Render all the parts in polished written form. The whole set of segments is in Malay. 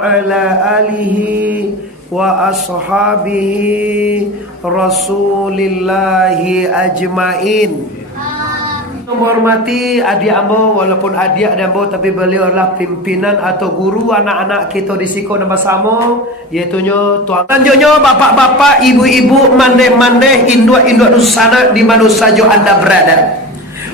ala alihi wa ashabihi rasulillahi ajmain. Menghormati adik ambo, walaupun adik ambo tapi beliau adalah pimpinan atau guru anak-anak kita di Siko Nama Samo, iaitunya tuan. Selanjutnya bapak-bapak, ibu-ibu, mandeh-mandeh, induk-induk nusana di mana saja anda berada.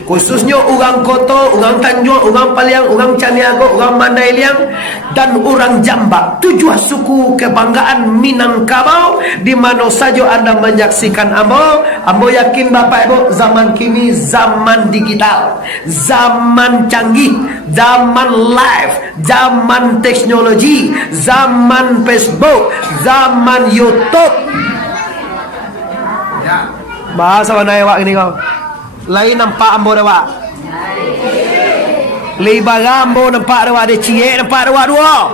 Khususnya orang Koto, orang Tanjung, orang Paliang, orang Caniago, orang Mandailing dan orang Jambak. 7 suku kebanggaan Minangkabau di mana saja anda menyaksikan ambo. Ambo yakin bapak ibu, zaman kini zaman digital, zaman canggih, zaman live, zaman teknologi, zaman Facebook, zaman YouTube. Bahasa mana ya wak ini kau? Lain nampak ambo dah. Liba ambo nampak dah ada cie nampak dah dua.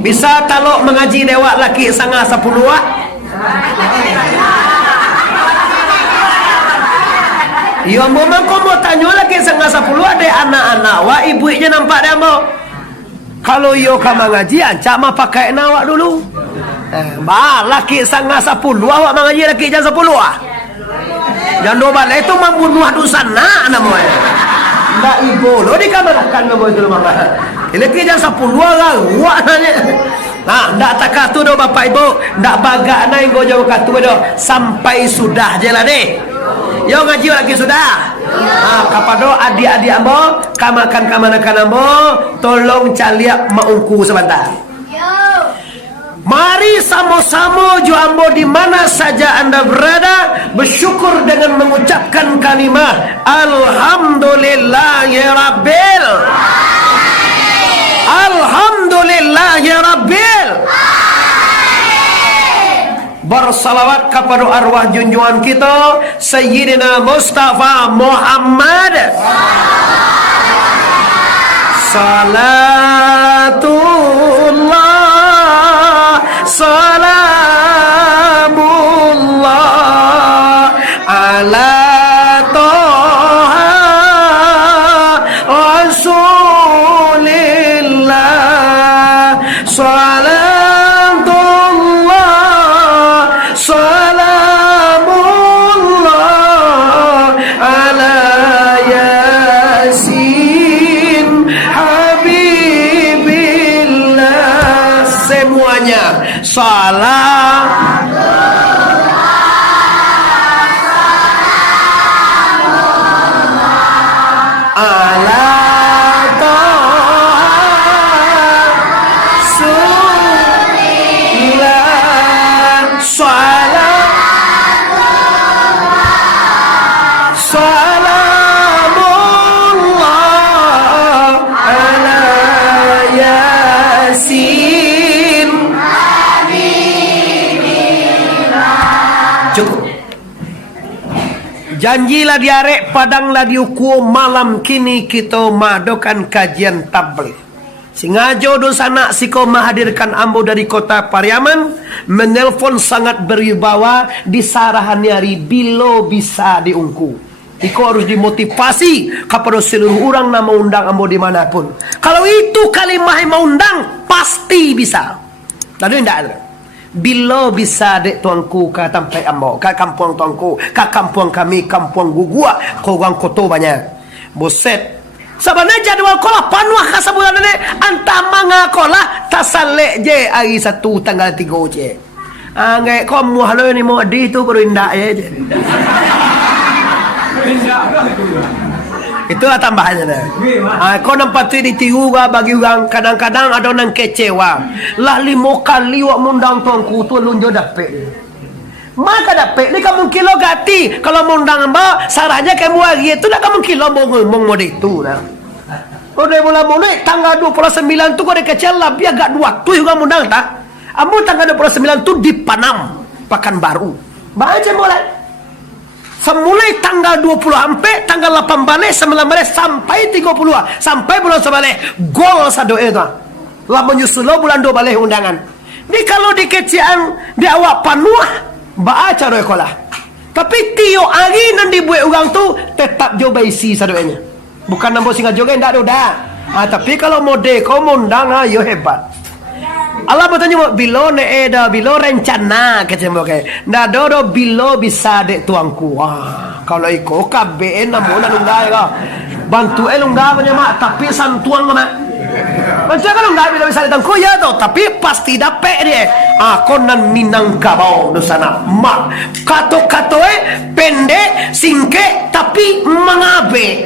Bisa talok mengaji dewa laki sanga 10 wak. Yo ambo mangko mau tanya laki sanga 10 ada anak-anak wak ibunya nampak dah ambo. Kalau yo ka mengaji ancak mah pakai nawak dulu. Laki sanga 10 awak mengaji laki jam 10 wak. Jangan doa balik itu membunuh dusana namanya. Ndak ibu lo di kamar kan namanya itu mama. Ini kerja 10 orang wak nanya. Nah, ndak takah tu do bapak ibu, ndak bagak naik go jauh katu do sampai sudah je lah deh. Yo ngaji lagi sudah. Kapado adik-adik ambo, kamakan ambo, tolong caliak maungku sebentar. Mari sama-sama jo ambo di mana saja anda berada bersyukur dengan mengucapkan kalimat Alhamdulillahirabbil Alhamdulillahirabbil. Bersalawat kepada arwah junjungan kita Sayyidina Mustafa Muhammad. Salatullah salamullah ala toha rasulillah. Salatullah salamullah ala yasin habibillah. Semuanya salam ala toha rasulillah. Salamullah ala yasin. Cukup. Janjilah diarek, padanglah diukur. Malam kini kita madokan kajian tabligh. Sengaja dosana Siko menghadirkan ambo dari kota Pariaman, menelpon sangat berwibawa di sarahan hari bila bisa diungku. Iko harus dimotivasi kepada seluruh orang nama undang ambo dimanapun. Kalau itu kalimah yang mau undang pasti bisa. Lalu tidak ada. Bila bisa dek tuanku ke tempat ambo, ke kampung tuanku, ke kampung kami, kampung gugua, ke orang koto banyak. Boset. Sebenarnya jadwal kolah panuah ka sebulan ini. Antamanga kolah tasalek je hari 1 tanggal 3 je. Ngai ko muhalo ni mo di tu baru indak je. Itulah tambahannya. Kau nampak tu ditiru bagi orang kadang-kadang ada orang kecewa. Lah 5 kali wak mundang tuanku tu lunjo dapet. Maka dapet ni kamu kilo gati. Kalau mundang mbak sarahnya kamu hari itu dah kamu kilo ngomong model itu lah. Udah mulai tanggal 29 tu kau ada kecil lah biar gak 2 tu juga mundang tak. Amu tanggal 29 tu di Panam Pekanbaru. Baca mulai. Semulai tanggal 20 sampai tanggal 8 balik 9 balik sampai 30 sampai bulan sebalik gol sado itu lah menyusul bulan 2 balik undangan. Ni kalau di kecian di awak panuah baca doa kolah. Tapi tio hari nan dibuat orang tu tetap jo baisi sadoanya. Bukan nambo singa joga ndak ada dah. Tapi kalau mode kau mundang ayo hebat. Allah bertanya bilo ne eda bilo rencana kecembo ke. Nda dodo bilo bisa dek tuangku. Wah, kalau iko kabeh namun nunggai ka. Bantu nunggai punya mak tapi santuang mak. Macam kalau nggak bisa datang ya tuh, tapi pasti dapet dia. Konan Minangkabau di sana. Mak kato pendek, singke tapi mengabe.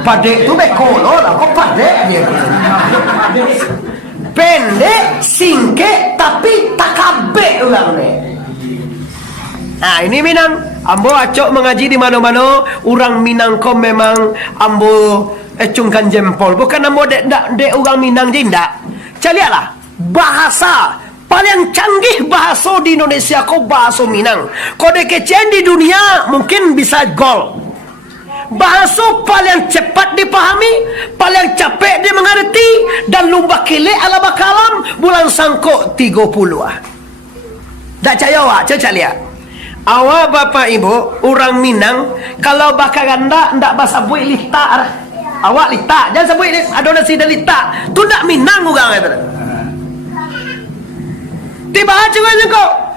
Padek tu bekolo lah, kok padek dia. Pendek, singke tapi takabe ulang ni. Nah ini Minang, ambo acok mengaji di mana-mana. Orang Minang kau memang ambo cungkan jempol. Bukan ambo dek orang Minang je ndak. Calialah bahasa paling canggih bahasa di Indonesia kau bahasa Minang. Kau dek kecen di dunia mungkin bisa gol. Bahasa paling cepat dipahami, paling capek dimengerti, dan lumba kile ala bakalam bulan sangkok 30 ah. Tak percaya awak, coba lihat. Awak bapak ibu, orang Minang, kalau bakal ganda, ndak bahasa buik lita. Awak lita, jangan sebut ada nasi dan lita. Tu ndak Minang orang itu. Tiba aja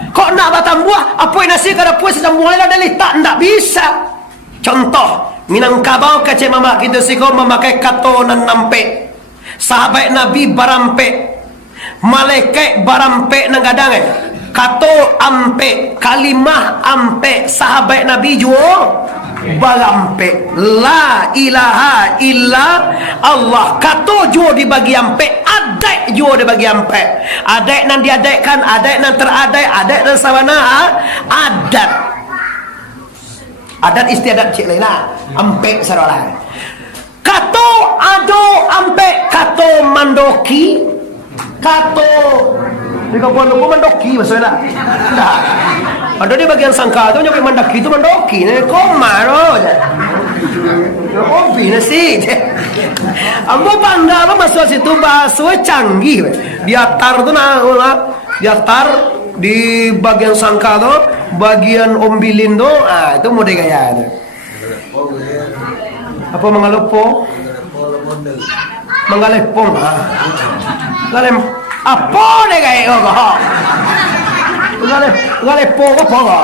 kok nak batang buah, apa nasi kada puas sambung ada lita, ndak bisa. Contoh, Minangkabau kece mama kita siko memakai kato nan nampe. Sahabat Nabi barampe. Malaikat barampe nang gadang kato ampe, kalimah ampe, sahabat Nabi juo barampe. La ilaha illa Allah. Kato juo dibagi ampe, adek juo dibagi ampe. Adek nan diadekkan, adek nan teradek, adek nan sawana adat. Adat istiadat cik lain lah. Ampe sarolah. Kato ado ampe, kato mandoki, kato di kampung lu mandoki maksudnya. Dah. Ada di bagian sangka tu nyampe mandaki tu mandoki. Ni komaro je. Kopi nasi. Ambo bangga apa masuk situ bahasa canggih. Diatar tu diatar di bagian sangka tu, bagian ombilin tu, itu mode gaya tu. Apa mangalopo? Mangalepong. Galem apa de gaya ko? Ngalepo apa ko?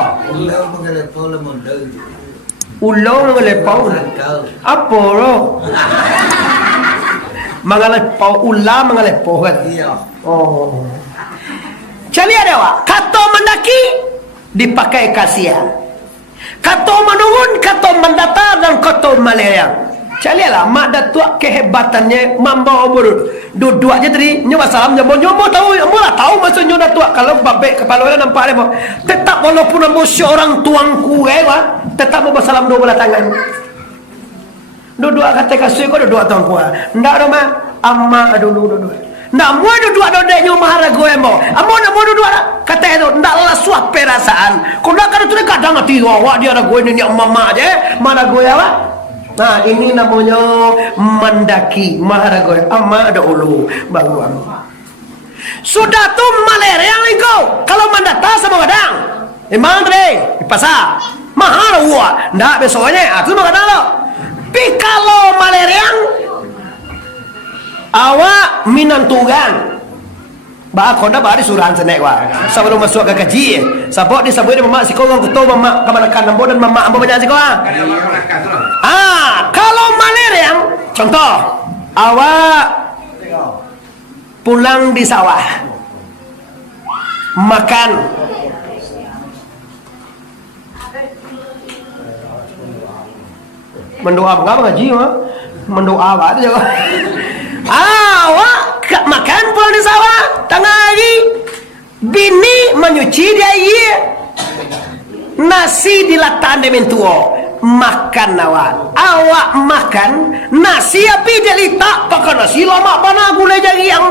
Ulo mangalepo. Apa ro? Mangalepo ulah mangalepo kan? Oh. Cali ada wak, kato mendaki dipakai kasihan, kato menurun, kato mendatar, dan kato melayang. Cali lah, mak datuk kehebatannya mambawa umur dua aja tadi nyoba salam nyoba tahu, mula tahu maksudnya datuk kalau babek kepala nampak dia tetap walaupun ambo seorang tuangku tetap mau salam dua belah tangan. Dua kata kasih kau dua tuangku. Ndak ada mah, amma dua. Nak mau dua dodeknya maharago emo. Amo nak mau dua kata itu ndak lah suap perasaan. Kau nak kada tu kadang hati awak dia rago ini mama je, maharago ya awak. Nah, ini namanya mendaki maharago. Amma ada ulu banguan. Sudah tu malerang engkau. Kalau mendata sama kadang. Memang deh, di pasar. Mahal awak. Ndak besoknya, aku mau kadang lo. Pi kalau malerang awak minantugan kau dah bari surahan senek wah sebelum masuk ke kaji sabok disebut dia mama siko orang ketua mama kemanakan ambo dan mama ambo banyak siko kalau malerang contoh awak pulang di sawah makan mendoa apa ngaji mah mendoa apa aja awak makan pulang di sawah tengah hari bini menyuci dia iya nasi dilatan dengan tua makan awak makan nasi api dia litak pakai nasi lama mana gulai jari yang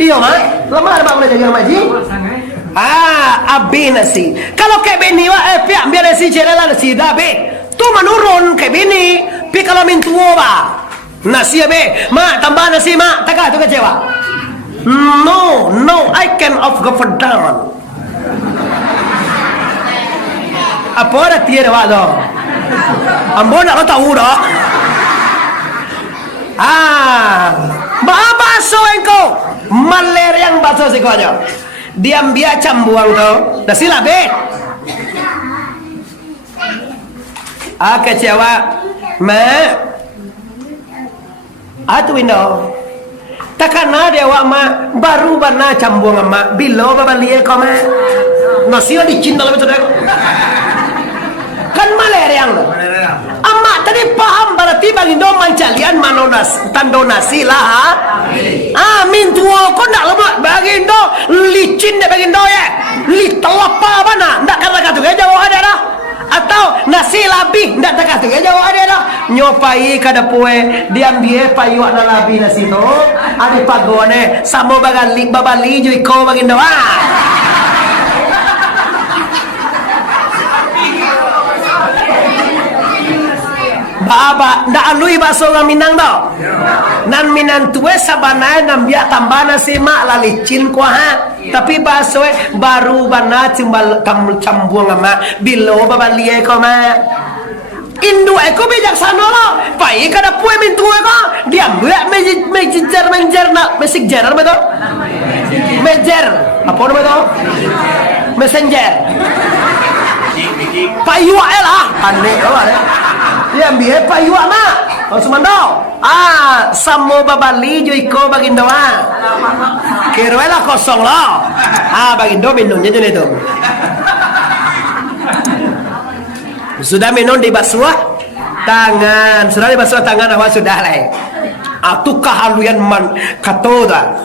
iya mak lama ada gulai jari yang maji abi nasi kalau kayak bini pihak biar nasi jelas nasi dah tu menurun kayak bini pi kalau mintuo nasi abe, mak tambah nasi mak, tak tu kecewa. No, I can off go down. Apa ada tiada wak doh? Ambo nak tahu dah. Baso engko malerang baso siko aja. Diam biar cambuang to. Dah sila bet. Kecewa. Atu indo. Takana dia wak ma baru bana cambuang ma bilo babalie ko ma. Nasio di cinta lebih saudara. Kan malerang lo. Amak tadi paham berarti bagi do mancalian manonas tandonasi lah. Amin tuo kau nak lemak bagi do licin deh bagi do ya. Li telapa mana? Ndak kata-kata jauh ada dah. Atau nasi labi ndak kata jauh ada dah. Nyopai kada poe diambil payu ana labi nasi to. Ade pagone samo bagali babali jui ko bagi do. Baba ndak alui baso ng Minang do. Nan Minang tuwe sabana nambia tambana si mak lalicin ko ha. Tapi baso baru bana cimbal cambuang ama bilo babalie ko ma. Indu eko bijaksana lo. Pai kada puwe mintu ko. Diambil menjer nak mesik jerar beto. Mejer. Apa nama itu? Messenger. Payu lah. Aneh lah. Dia ambil payu mak. Sumando. Samo babali jo iko bagindo Kirwela kosong lo. Bagindo minumnya je itu. Sudah minum di basuh tangan. Sudah di basuh tangan awak sudah lah. Atukah haluyan man katoda.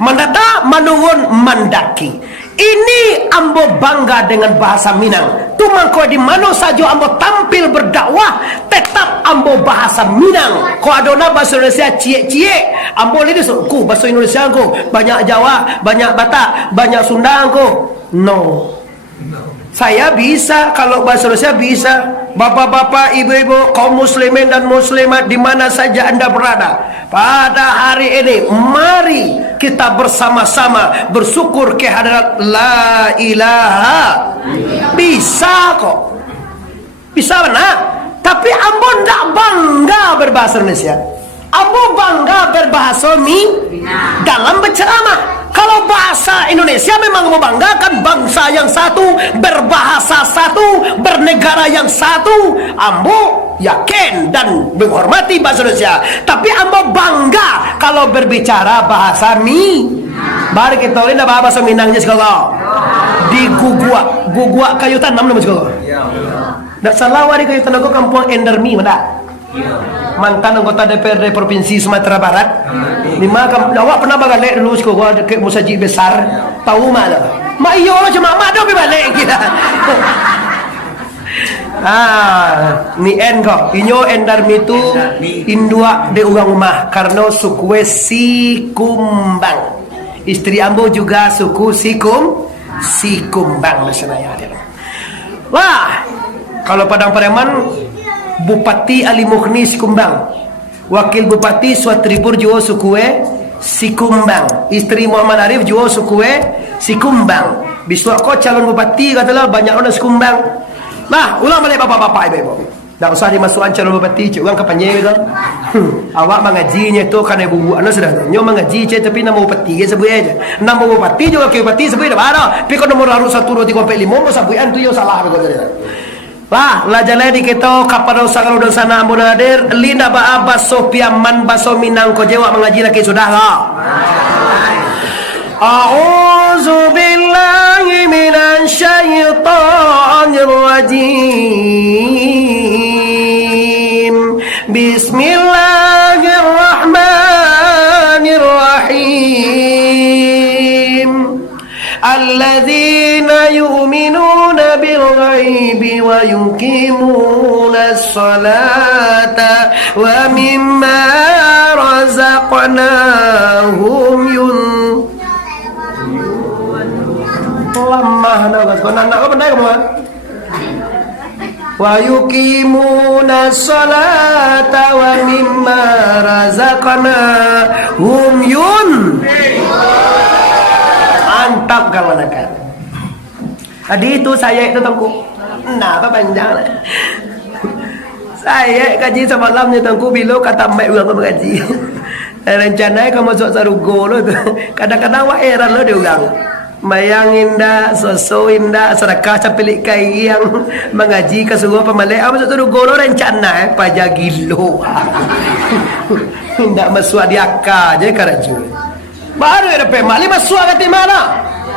Mandata manungun mandaki. Ini ambo bangga dengan bahasa Minang. Tumangko di mana saja ambo tampil berdakwah, tetap ambo bahasa Minang. Ko adona bahasa Indonesia cie-cie, ambo lihat ku bahasa Indonesia ku banyak Jawa, banyak Batak, banyak Sunda ku. No. Saya bisa kalau bahasa Indonesia bisa. Bapak-bapak, ibu-ibu, kaum muslimin dan muslimat di mana saja Anda berada. Pada hari ini mari kita bersama-sama bersyukur kehadirat la ilaha. Bisa kok. Bisa benar. Tapi ambo ndak bangga berbahasa Indonesia. Ambo bangga berbahasa dalam berceramah. Kalau bahasa Indonesia memang membanggakan bangsa yang satu, berbahasa satu, bernegara yang satu. Ambo yakin dan menghormati bahasa Indonesia. Tapi ambo bangga kalau berbicara bahasa Mari kita lihat bahasa Minangnya sekolah. Di gugua kayu tanam nama sekolah. Dak salah wari kayu tanam kampung Endermi mana? Mantan anggota DPRD Provinsi Sumatera Barat. Lima awak pernah balik dulu sekolah dekat musajid besar. Tahu mak tak? Mak iyo lah cuma mak dah balik kita. Ni en kok. Inyo endar mitu indua de ugang rumah karena suku Sikumbang. Istri ambo juga suku Sikumbang nasional. Wah, kalau Padang Pariaman Bupati Ali Mukhni Sikumbang, Wakil Bupati Suatribur juga suku Sikumbang, istri Muhammad Arif juga suku Sikumbang. Biswa ko calon bupati katalah banyak orang Sikumbang. Nah, ulang balik bapak-bapak ibu-ibu. Tak usah dimasukkan calon bupati, cik orang kapannya gitu. Awak mengajinya itu karena ibu anak sudah. Nyo mengaji cik tapi nama bupati ke sebut aja. Nama bupati juga ke bupati sebut dah ada. Tapi kalau nomor harus 1 2 3 4 5 mau sabuan tu yo salah begitu. Lah, lajalai di kita kapan usaha kalau sana amun hadir Lina ba Abbas Sofia man baso Minang ko jewa mengaji lagi sudah lah. A'udzu billahi minasy syaithanir rajim. Bismillahirrahmanirrahim. Alladzina yu'minuna bil ghaibi wa yuqimuna as-salata wa mimma razaqnahum lamah nak kau nak kau pandai kamu wa yuqimuna as-salata wa mimma razaqnahum mantap kawan-kawan. Tadi itu saya itu tengku. Nah, apa panjang lah. Saya kaji semalam ni Tengku Bilo kata mek orang mengaji. Rencananya kau masuk sarugo lo tu. Kadang-kadang wah heran lo dia orang. Mayang indah, sosok indah, sedekah capilik kai yang mengaji ke suruh pemalek. Masuk sarugo lo rencana pajak gilo. Tidak masuk diakal je karaju. Baru ada pemali masuk kata mana?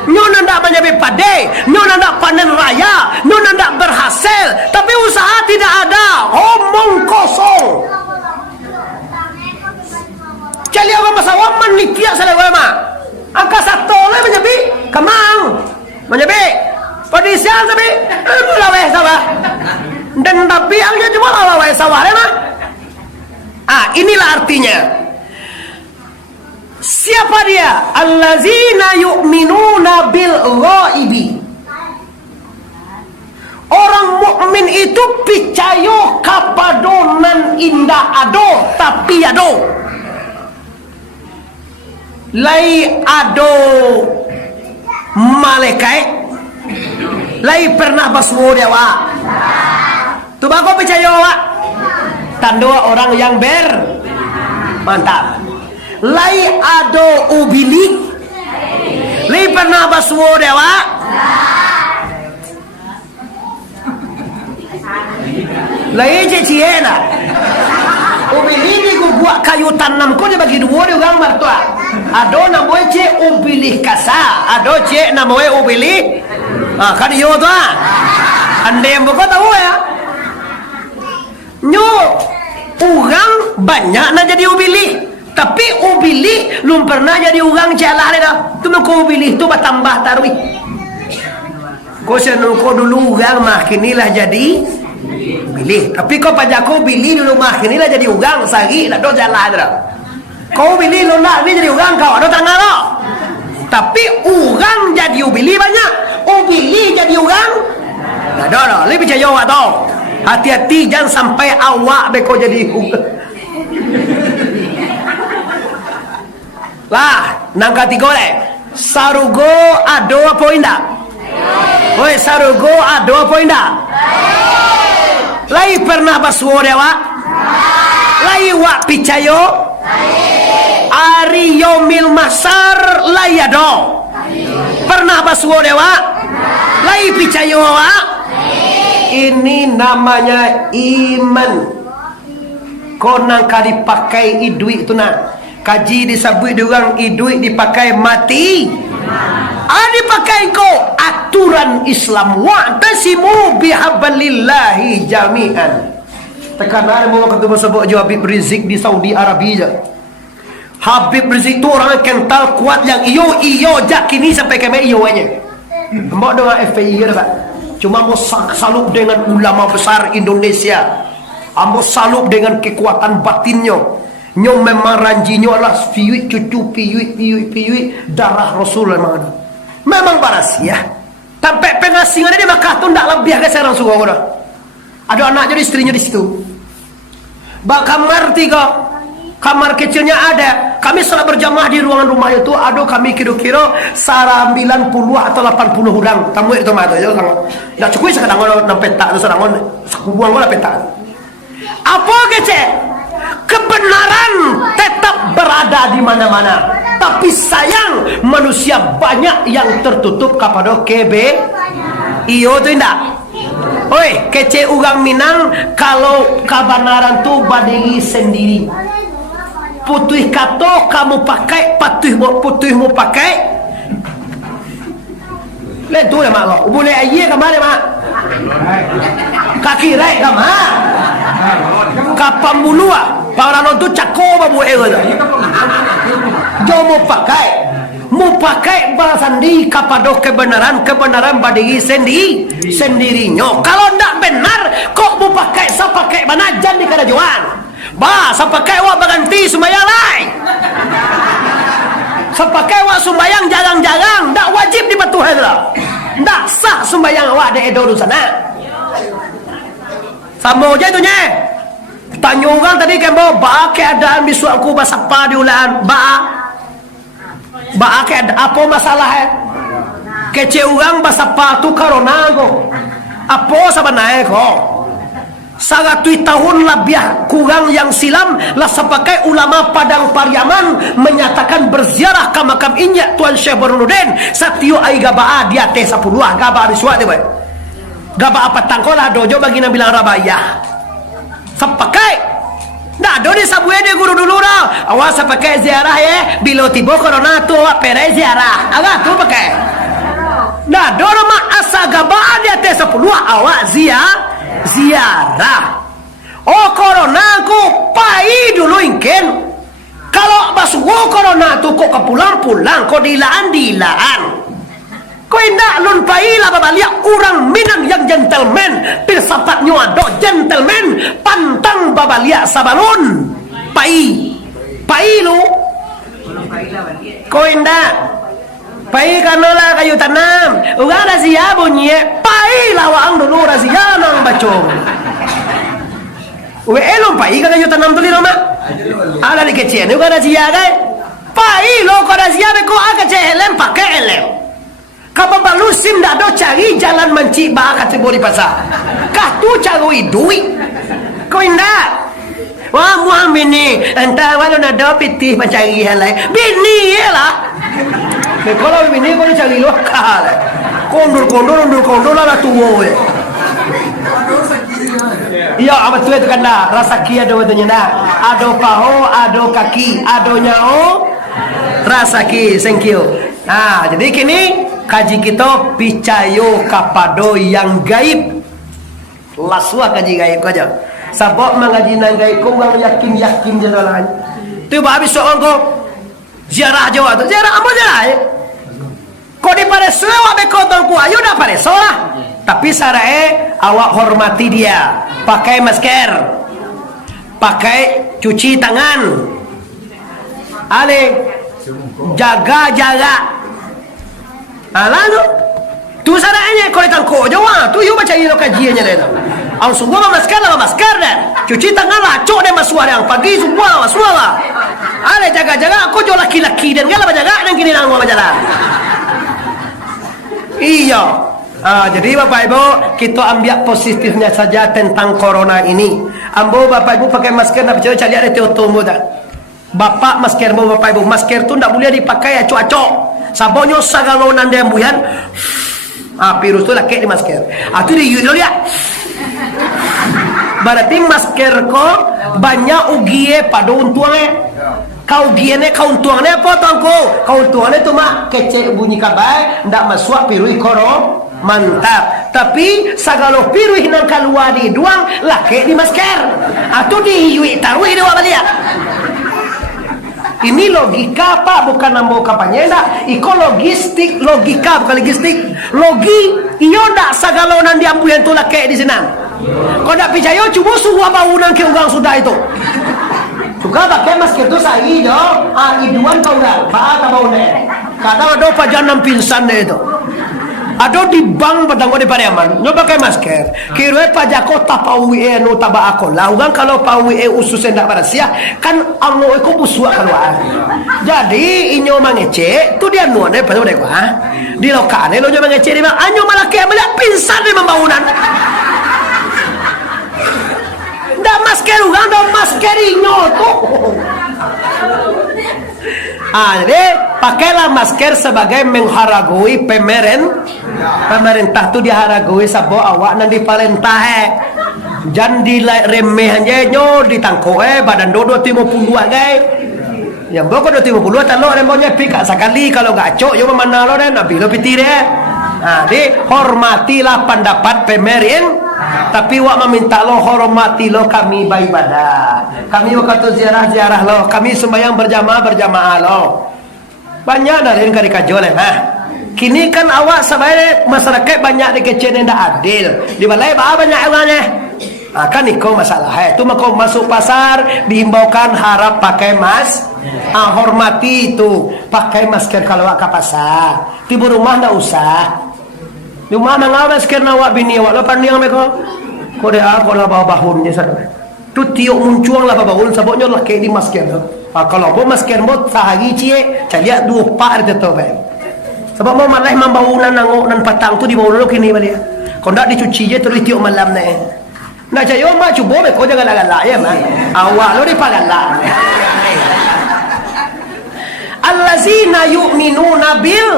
Nyona ndak menjadi padai, nyona ndak panen raya, nyona ndak berhasil, tapi usaha tidak ada, omong kosong. Jadi orang masa waman nikia selalu mah. Angka satu lah menjadi kemang, menjadi pedisian tapi mulai sawah. Dan tapi angnya cuma mulai sawah mah. Inilah artinya. Siapa dia? Allazina yu'minuna bil ghaibi. Orang mukmin itu percaya kapadonan indah ado tapi ado. Lai ado malaikat. Lai pernah basmo dia wa. Tu bago percaya wa. Tandua orang yang mantap. Lai ado ubili. Lai pernah baswo dewa. Lai ceciena. Ubili ni ku buat kayu tanam ko dia bagi dua dia orang martua. Ado namanya ce ubili kasa, ado ce namanya ubili. Kan yo tu ande yang bukan tahu ya. Nyo orang banyak nak jadi ubili. Tapi ubili belum pernah jadi orang jalan dah. Tu kau ubili tu bertambah tarwih. Kau senang kau dulu orang mah kinilah jadi ubili. Tapi kau pajak kau ubili dulu mah kinilah jadi orang sehari lah do jalan dah. Kau ubili lu nak ni jadi orang kau ada tengah lo. Tapi orang jadi ubili banyak. Ubili jadi orang. Ada dah. Lebih percaya awak tau. Hati-hati jangan sampai awak beko jadi lah, nang ketiga le. Sarugo ado apa indah? Oi, sarugo ado apa indah? Lai pernah baswo dewa? Lai wa picayo? Ari yomil masar lai ado. Pernah baswo dewa? Lai picayo wa? Ini namanya iman. Konang kali pakai duit tu nak. Kaji disebut diorang duit dipakai mati. Dipakai kau aturan Islam. Wa'tasimu bihablillahi jami'an. Tekan ada bawa ketemu sebut je Habib Rizik di Saudi Arabia. Habib Rizik tu orang kental kuat yang iyo jak kini sampai kami iyo aja. Mbak dengan FPI dah Pak. Cuma mau salut dengan ulama besar Indonesia. Ambo salut dengan kekuatan batinnya. Nyom memang ranjinya adalah piuit cucu piuit darah Rasul memang baras ya. Sampai pengasingan dia Makkah tu tak lebih ke serang suku dah. Ada anak jadi istrinya di situ. Bak kamar 3, kamar kecilnya ada. Kami selalu berjamaah di ruangan rumah itu. Ada kami kira-kira 90 atau 80 orang. Tamu itu mah aja sama. Dah cukup sekarang orang petak tu sekarang sekubuang orang petak. Apa kecil? Kebenaran tetap berada di mana-mana. Tapi sayang manusia banyak yang tertutup kepada iyo tu indah. Oi, kece orang Minang kalau kebenaran tu badiri sendiri. Putih kato kamu pakai, putihmu pakai. Lain tu lah mak. Boleh aye kemana mak? Kaki right kemana? Kapan mulua? Para tu cakap babu ego dah. Jo mau pakai balasandi kepada kebenaran bagi sendirinya. Kalau tidak benar, kok mau pakai saya pakai banajan di kerajuan. Saya pakai wak berganti sembahyang lain. Saya pakai wak sembahyang jarang-jarang, tak wajib dipatuhi lah. Tak sah sembahyang wak di edo sana. Sama aja itunya. Tanya orang tadi kan bawa keadaan bisu aku basapa di ulaan bawa keadaan apa masalah kece orang basapa tu corona ko apa sebenarnya ko 100 tahun lebih kurang yang silam lah sebagai ulama Padang Pariaman menyatakan berziarah ke makam inyak Tuan Syekh Burhanuddin satio ai gabaa dia teh 10 gabaa disuat dia boy gabaa petang kolah dojo bagi nabi bilang rabaya sepakai dah do di sabue dia guru dulu dah awas sepakai ziarah ya bilo tibo corona tu awak pere ziarah agak tu pakai dah do nama asa gabaa dia teh 10 awak ziarah. Oh corona ku pai dulu ingken. Kalau basuh corona tu kok kepulang-pulang kok dilaan. Kau indak lun pai lah babalia orang Minang yang gentleman, filsafat nyuado gentleman, pantang babalia sabalun. Pai lu. Kau indak pai kanola kayu tanam uga razia bunyi pai lawang dulu razia nang bacong we elom pai kayu tanam tu di rumah ada di kecil uga razia kai pai lo ko razia be ko aga helem pakai helem kababalu sim dado cari jalan menci ba kategori pasar kah tu cari duit ko indah wah muam bini entah walau nado pitih mencari hal lain bini lah. Kalau bini kau cari lokal, kondor lah tuwo. Iya, apa tu itu kan dah. Rasa kia ada waktunya dah. Ado paho, ado kaki, ado nyao, rasa ki. Thank you. Nah, jadi kini kaji kita picayo kapado yang gaib. Laswa kaji gaib aja. Sabok mengaji nang gaib kau orang yakin jalan. Tu habis soal kau. Ziarah Jawa tu ziarah apa ziarah kau di pareso awak bekotong ku ayo dah pareso lah tapi sarae awak hormati dia pakai masker pakai cuci tangan ale jaga lalu tu sarae kau datang ko Jawa tu you baca ilo kajiannya dah ang semua masker dah cuci tangan lah cok deh masuar yang pagi semua lah ale jaga aku jual laki-laki dan gak lah jaga dan kini nang mau berjalan iya jadi Bapak Ibu kita ambil positifnya saja tentang corona ini ambo Bapak Ibu pakai masker nak percaya cari ada teotomo dah Bapak masker mau Bapak Ibu masker tu tak boleh dipakai acok-acok sabonyo sagalonan dia buyan virus tu laki di masker itu di yudol ya berarti masker ko banyak ugie pada untuangnya kau giene kau untuangnya apa tangko kau untuangnya tu mak kecek bunyi kabai ndak masuk pirui koro mantap tapi sagalo pirui nang keluar di duang laki di masker atau di yui taruh di bawah dia ini logika pak bukan nambo kampanye ndak iko logistik logika bukan logistik logi iyo ndak sagalo nan diambuyan tu laki di senang kau ndak percaya cuba suruh bangunan ke orang sudah itu juga pakai masker tu sahi jo iduan kau dah pak bau ne kadang ada pajanam pingsan deh itu ada di bank padang di Pariaman nyoba pakai masker kira pajako tapawi no taba aku lah orang kalau pawi usus endak barasia kan ango eko busua keluar jadi inyo mangece tu dia nuane pada mereka di lokane lo nyoba mangece di bang anyo malah kayak melihat pingsan di pembangunan ndak masker orang ndak masker inyo tu jadi pakailah masker sebagai mengharagui pemerintah tu diharagui sabo awak nan diparentah jangan diremeh aja nyo ditangko badan dodo 50 guys yang boko do 50 talo rembonya pika sekali kalau gak cok yo mana lo dan nabi lo pitir di hormatilah pendapat pemerintah tapi wak meminta lo hormati lo kami beribadah kami waktu ziarah lo kami sembahyang berjamaah lo banyak dari yang karikajo kini kan awak sebagai masyarakat banyak dikecil yang tak adil di balai banyak orangnya kan iko masalah itu kau masuk pasar dihimbaukan harap pakai hormati itu pakai masker kalau awak ke pasar di rumah tak usah di rumah nang masker nawak bini awak lo pandang mereka kode aku lah bawa bahun je sana tu tiuk muncuang lah bawa bahun saboknya lah kayak di masker kalau bawa masker mo sehari cie caliak 2 pak ada tu sebab mau malah membaunan nangok nan patang tu di bawah lo kini balik kalau tak dicuci je terus tiuk malam ni Nak cayo mak cuba be kau jangan galak ya mak. Awak lo ni pagalak. Allazina yu'minuna bil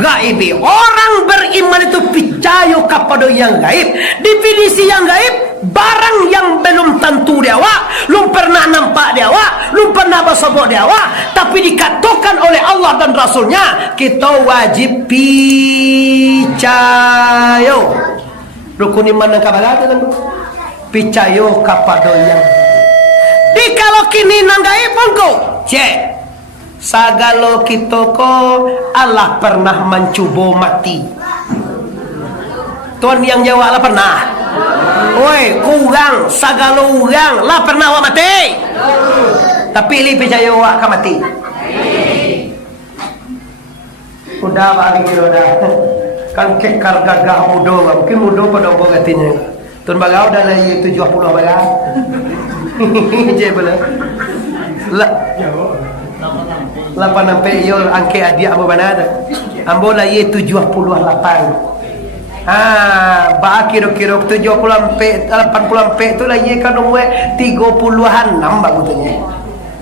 ghaibi. Orang beriman itu percaya kepada yang gaib. Definisi yang gaib, barang yang belum tentu dia awak, belum pernah nampak dia awak, belum pernah bersama dia awak, tapi dikatakan oleh Allah dan Rasulnya, kita wajib percaya. Rukun iman yang kabar tu percaya kepada yang di kalau kini nang gaib pun cek sagalo kita ko Allah pernah mencuba mati. Tuan yang jawab lah pernah. Oi, kurang sagalo orang lah pernah awak mati. Tapi li percaya awak akan mati. Udah bagi kira dah. Kan kekar gagah muda, mungkin muda pada apa katanya. Tuan bagau dah lah 70 bagau. Je boleh. Lah 8 sampai yo angke adik ambo mana ada. Ambo lah ye 78. Ba kira-kira 70 sampai 80 sampai tu lah ye kan umur 30-an 6 bagusnya.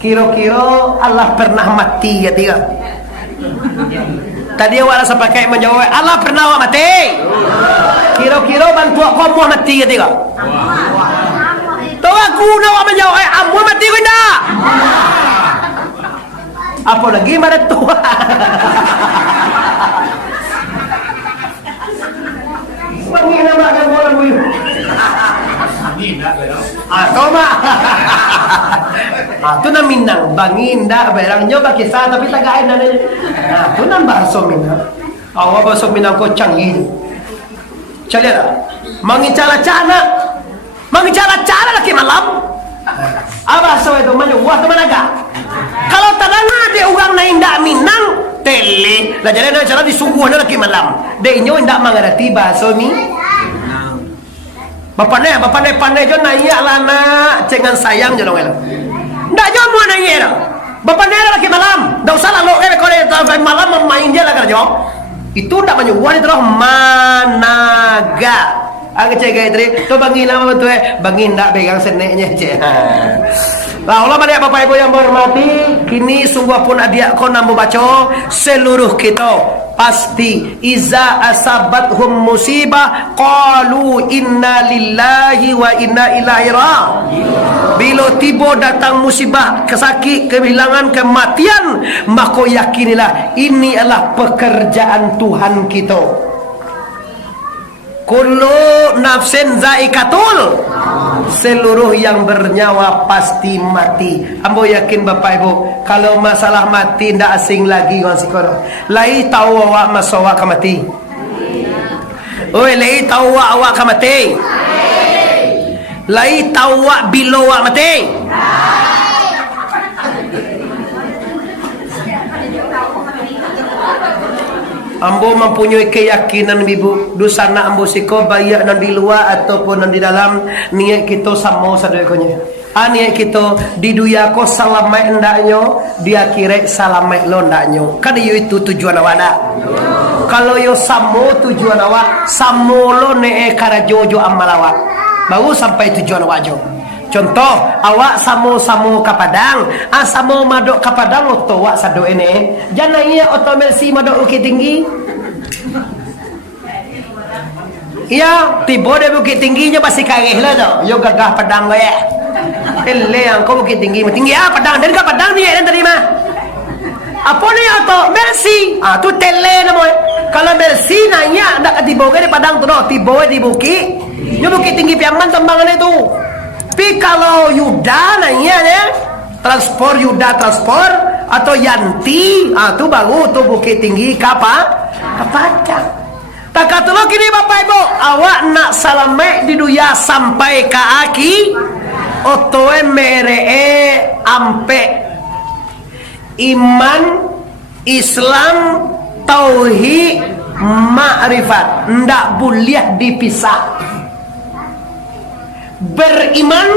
Kira-kira Allah pernah mati ya tiga. Tadi awak rasa pakai menjawab Allah pernah awak mati. Kira-kira bantu kamu mati ya tiga. Tahu aku nak awak menjawab ambo mati ke tak? Apa lagi mana tua? Bangin nama akan bola gue. Atau mak? Tu nak minang bangin dah berangnya bagi kisah tapi tak gain nana. Tu nak bahasa minang. Awak bahasa minang kau canggih. Cari lah. Mangicara-cara lagi malam. Apa so itu maju wah tu mana gak? Kalau tadana dia orang na indak minang tele lah jadi ada cara disuguh ada lagi malam. Dia inyo indak mengerti bahasa ni. Bapak pandai jo nanya lah nak cengan sayang je dong elok. Ndak jo mau nanya dah. Bapak nanya lagi malam. Dak usah lalu kalau dia malam main dia lah kerja. Itu ndak banyak wah itu managa. Aku cakap itu, tu bangin nama betul bangin tak pegang seneknya cek. Lah Allah banyak bapak ibu yang berhormati, kini sungguh pun adik kau nampu baca seluruh kita pasti iza asabathum musibah qalu inna lillahi wa inna ilaihi raji'un. Bila tiba datang musibah, kesakit, kehilangan, kematian, maka yakinilah ini adalah pekerjaan Tuhan kita. Kullu nafsin zaikatul, seluruh yang bernyawa pasti mati. Ambo yakin bapak ibu, kalau masalah mati ndak asing lagi orang sekolah. Lai tahu awak masalah ke mati. Oi, lai tahu awak ke mati. Lai tahu awak bila awak mati. Ambo mempunyai keyakinan ibu dosa nak ambo siko baik nan di luar ataupun nan di dalam niat kita sama sadokonya. Niat kita di dunia ko salamai ndaknyo, di akhirat salamai lo ndaknyo. Kan itu tujuan awak dak. Kalau yo samo tujuan awak, samo lo ne karajojo amal awak. Baru sampai tujuan awak jo. Contoh awak samo-samo ke Padang, samo madok ke Padang oto awak sado ini. Jangan iya oto Mercy madok Bukit Tinggi. Iya, tiba dia Bukit Tingginya pasti kareh lah tu. Yo gagah Padang ya. Ele yang kau Bukit Tinggi, tinggi Padang dan ke Padang ni dan terima. Apa ni oto Mercy? Tu tele nama. Kalau Mercy nanya nak tiba ke di Padang tu, tiba di Bukit. Yo Bukit Tinggi Piaman tembangan itu. Tapi kalau Yuda nanya ya, transport Yuda transport atau Yanti, tu baru tu Bukit Tinggi kapa? Kepadang. Tak kata lo gini bapak ibu, awak nak salamek di dunia sampai ke aki, otoe meree ampe iman, Islam, tauhid, makrifat, ndak boleh dipisah. Beriman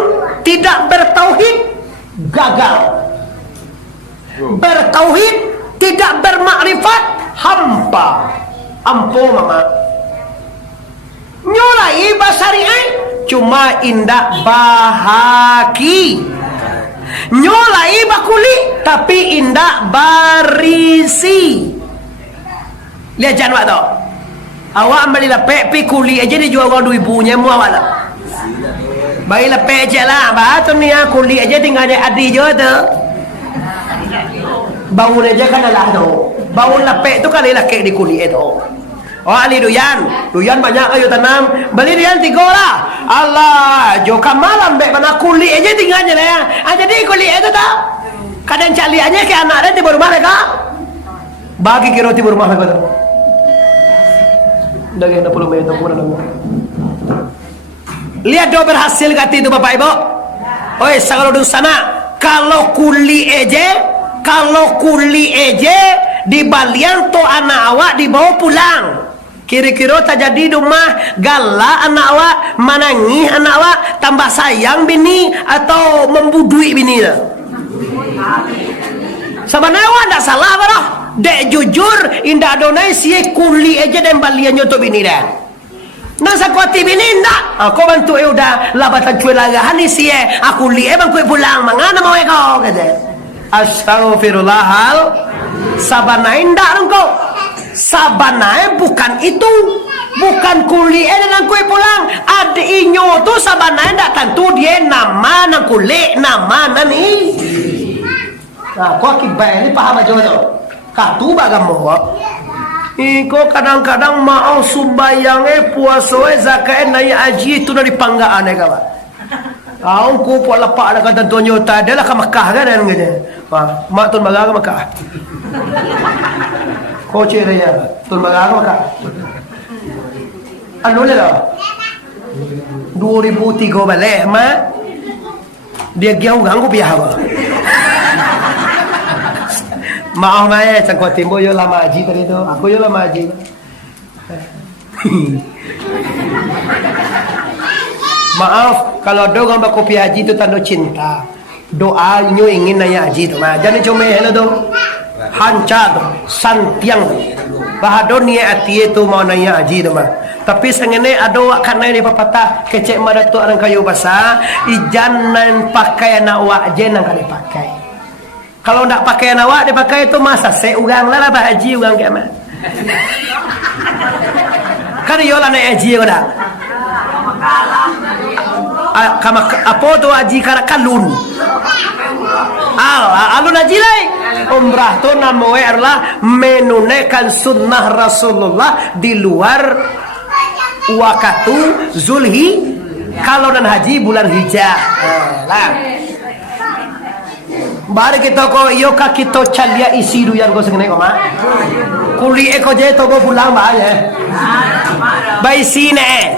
tidak bertauhid gagal. Bertauhid tidak bermakrifat hampa. Ampo mama. Nyolai bahasa syariat cuma indak bahaki. Nyolai bakuli tapi indak barisi. Lihat jangan waktu awak ambil lepek pi kuli aja dijual orang ibunya mu awak lah. Bayi lepek je lah. Batu ni kuli aja tinggal ada adik je tu. Bangun aja kan lah tu. Bangun lepek tu kan lelaki di kuli itu. Oh ali duyan banyak kayu tanam. Beli duyan 3 lah. Allah, joka malam bek mana kuli aja tinggalnya lah. Jadi kuli itu tak. Kadang caliannya ke anak dia tiba rumah mereka. Bagi kira tiba rumah mereka tu. Dari 60 meter pun ada. Lihat do berhasil kata itu Bapak Ibu. Oi, kalau di sana kalau kuli eje di balian to anak awak dibawa pulang. Kira-kira tak jadi rumah galak anak awak, menangis anak awak, tambah sayang bini atau membudui bini dah. Sebenarnya awak tak salah apa dah. Dek jujur indah donai si kuli aja dan baliannya tu bini dah. Nasa kuati bini ndak. Aku bantu udah labatan cuy lagahan ni si aku li bang kuy pulang mangana mau kau kata. Astaghfirullahal. Sabana indak engkau. Sabana bukan itu. Bukan kuli dan kuy pulang. Ada inyo tu sabana ndak tentu dia nama nang kuli nama nani. Nah, kau kibai ni paham aja tu. Katu bagamu. Iko kadang-kadang mau sumbayangnya puasa zakat naik haji itu dari panggaan ya kawan. Kau ku pola pak ada kata tonyo tak adalah ke Mekah kan dan gitu. Mak tun baga ke Mekah. Kau ciri ya tun baga ke Mekah. Anu le lah. 2003 balik mak. Dia jauh ganggu biar apa. Maaf maya cakap timbo yo lama haji tadi tu. Aku yo lama haji. Maaf kalau doang bak kopi haji tu tanda cinta. Doa nyo ingin naya haji tu. Jangan cuma hello tu. Hanca tu, santiang tu. Bahado ni ati tu mau naya haji tu mah. Tapi sengene ada wak kana ni papatah kecek mada tu orang kayu basah, ijanan pakai anak wak je nang kali pakai. Kalau nak pakai awak dia pakai itu masa seorang lah bah haji orang kiamat. Kan yola naik haji kau dah. Apa tu haji kalun? Alun haji lain. Umrah tu namanya adalah menunaikan sunnah Rasulullah di luar waktu Zulhi. Kalau dan haji bulan Hijjah. Lah. Baru kita ko iyo ka kita calia isi duyan ko sengene ko ma. Kuli eko je to ko pulang ba ya. Bai sine.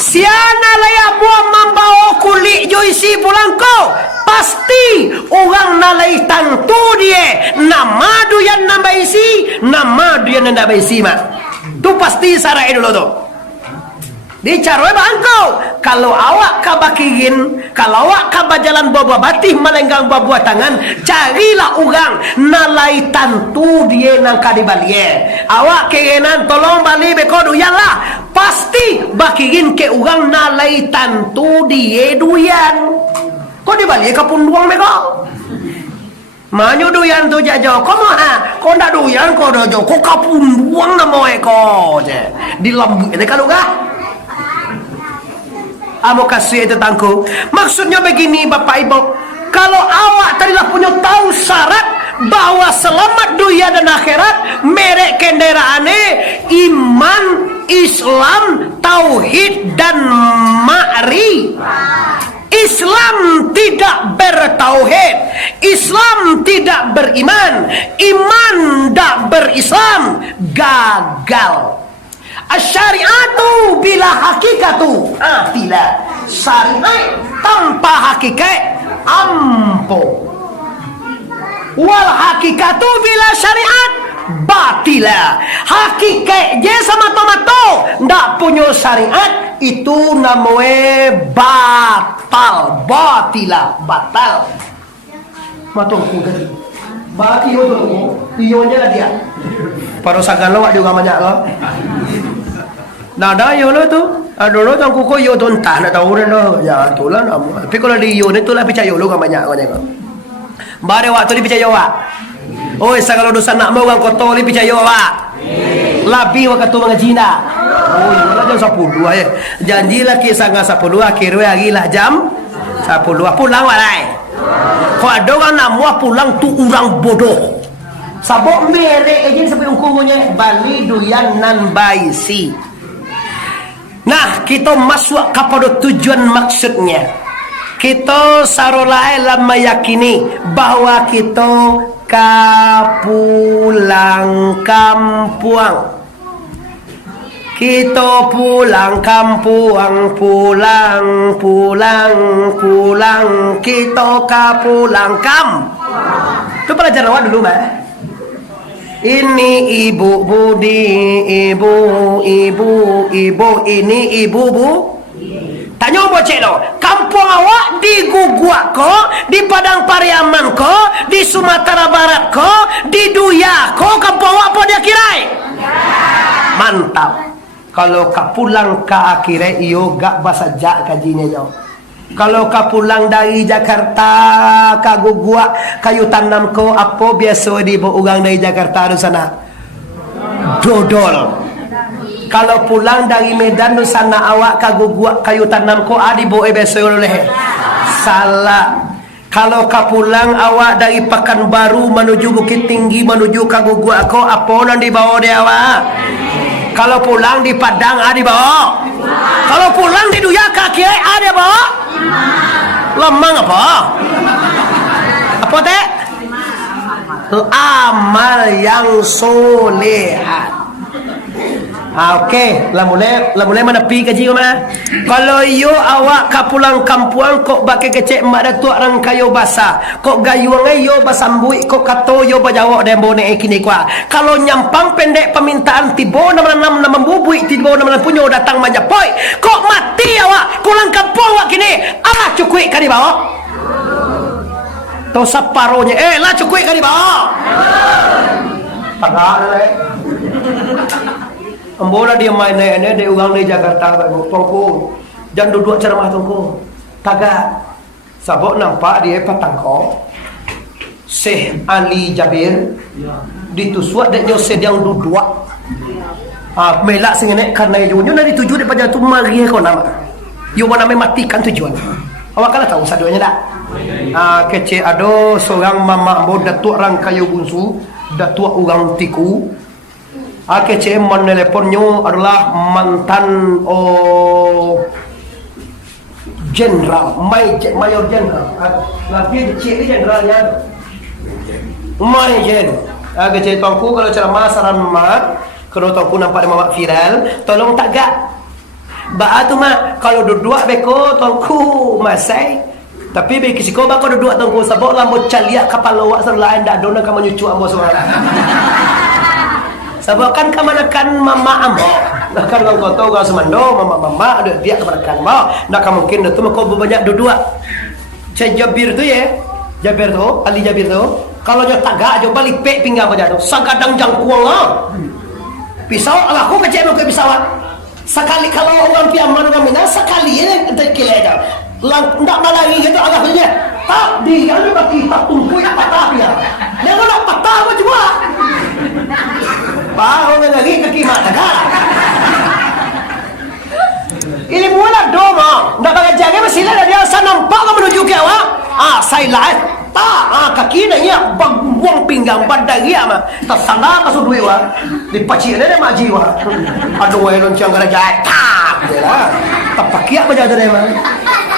Siana laya buah mambao kuli jo isi pulang ko. Pasti orang nalai tantu dia. Nama duyan nambah isi, nama duyan nambah isi ma. Tu pasti sarai dulu tu. Dicaroi bangkau. Kalau awak kabakirin, kalau awak kabajalan bawa batih melenggang bawa tangan, carilah orang nalai tantu dia nang kadibalie. Awak kerenan tolong bali beko duyan lah. Pasti bakirin ke orang nalai tantu dia duyan. Kau dibalie kapun duang beko. Manyo duyan tu jajo, kau mah, kau ndak duyan kau dojo, kau kapun duang nama eko je. Di lambu ini kalau gak. Amo kasih itu tangku. Maksudnya begini Bapak Ibu. Kalau awak tadilah punya tahu syarat bahwa selamat dunia dan akhirat merek kendaraannya iman, Islam, tauhid dan ma'ri. Islam tidak bertauhid, Islam tidak beriman, iman tak berislam, gagal. Asyariatu bila hakikatu. Bila syariat tanpa hakikat ampuh. Wal hakikatu bila syariat batila. Hakikat je sama tomato ndak punya syariat itu namanya batal. Batila, batal. Matungku tadi. Baki itu ionya lah dia. Para sagala wak juga banyak lah. Nah dah yo lo tu. Dulu tang kuko yo tu entah nak tahu dah. Ya itulah nama. Tapi kalau di yo ni itulah percaya lu kan banyak kau ni kau. Bare waktu ni percaya awak. Oi, kalau dosa nak mau orang kotor ni percaya awak. Labi wa katu mengaji dah. Oh, lah jam 10 ya. Janjilah kisah dengan 10 akhir hari lah jam 10 pulang walai. Kalau ada orang nak muah pulang tu orang bodoh. Sabok merek aja sampai ukurannya Bali duyan nan baisi. Nah, kita masuk kepada tujuan maksudnya. Kita sarolai lah meyakini bahawa kita pulang kampung. Kita pulang kampung, pulang, kita pulang Itu pelajaran awak dulu, Mbak. Ini ibu Budi, ibu, ini ibu Bu. Tanya bocek lo, kampung awak di Guguak ko, di Padang Pariaman ko, di Sumatera Barat ko, di Duya ko, kampung awak apa dia kirai? Mantap. Kalau kau pulang ke akhirnya, iyo gak bahasa jak kajinya yo. Kalau kau pulang dari Jakarta ke Guguak, kayu tanam ko, apa biasa di orang dari Jakarta di sana? Dodol. Kalau pulang dari Medan di sana awak ke Guguak, kayu tanam ko, di bawah biasa oleh. Salah. Kalau kau pulang awak dari Pekanbaru menuju Bukit Tinggi menuju ke Guguak ko, apa yang dibawa dia awak? Kalau pulang di Padang di bawah. Kalau pulang di Duya kaki ada bawah. Lemang apa? Apa teh? Amal yang solehat. Okey, lah mulai menepi kaji ke mana? Kalau yo awak ka pulang kampung kok bakai kecek mak datuk orang kayo basah. Kok gayuang yo basambui kok kato yo bajawak dan bone kini kwa. Kalau nyampang pendek permintaan tibo nama membubui tibo nama punyo datang majapoi. Kok mati awak pulang kampung awak kini. Ah cukui ka di bawah. To saparonya lah cukui ka di bawah. Pagak le. Ambola dia main naik dia orang dari Jakarta baik tongko dan duduk ceramah tongko tagak sabok nampak dia patangko Syekh Ali Jabir ditusuk dan Jose yang duduk melak sengenek karena yo nak dituju daripada tu mari ko nama yo mana matikan tujuan awak kala tahu saduanya tak kecil ada seorang mama ambo datuk orang kayu bunsu datuk orang tiku kecil meneleponnya adalah mantan jenderal, mayor jenderal. Tapi kecil ni jenderalnya, mayor. Kecil tuanku kalau ceramah saran mak, kalau tuanku nampak dia mamak viral, tolong tagak. Ba tu mak kalau duduk beko tuanku masai. Tapi bagi siko bako duduk tuanku sabok lah mau caliak kapal awak serlain dak dona kamu nyucu ambo seorang. Sebab kan kemanakan mama ambo nak kan orang kota orang semando mama ada dia kemanakan mau nak mungkin itu kau banyak duduk Cik Jabir tu ya Jabir tu Ali Jabir tu kalau dia tagak aja balik pek pinggang aja tu sagadang jangkuang lah pisau lah aku kecil mau ke pisau sekali kalau orang piaman orang Minang sekali ini terkilai aja ndak lagi gitu agaknya tak di kan bagi tak tumpu patah dia dia nak patah apa juga baru lagi ke kimat tagak ini mula doma ndak bagai jaga mestilah dia asal nampak ke menuju ke awak saya lain tak kaki nanya buang pinggang pada dia mah tak salah kasut duit wa dipacik dia mak jiwa aduh lonceng gara tak jelah tak pakai apa jadi mah